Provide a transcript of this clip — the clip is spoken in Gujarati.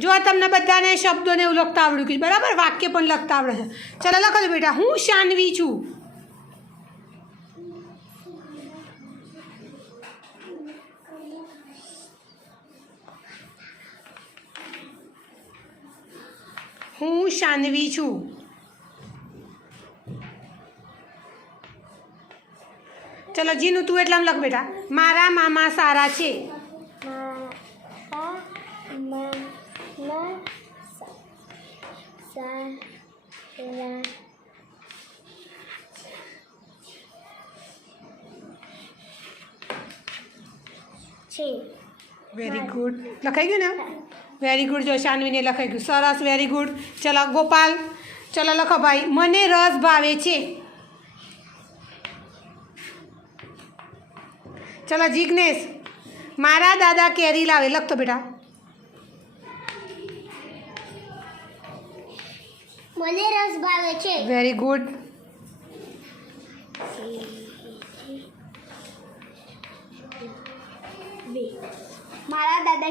જો તમને બધાને શબ્દોને એવું લખતા આવડ્યું કે બરાબર, વાક્ય પણ લખતા આવડે છે. ચલો લખો બેટા, હું શાનવી છું. હું શાનવી છું. ચલો જીનું તું એટલામાં લખ બેટા, મારા મામા સારા છે. Very good. લખાઈ ગયું ને? Very good. જો શાનવીને લખાઈ ગયું. સરસ, વેરી ગુડ. ચલો ગોપાલ, ચલો લખો ભાઈ, મને રસ ભાવે છે. ચલો જિગ્નેશ, મારા દાદા કેરી લાવે. લખતો બેટા. મને રસ ભાવે છે. Very good. મારા દાદા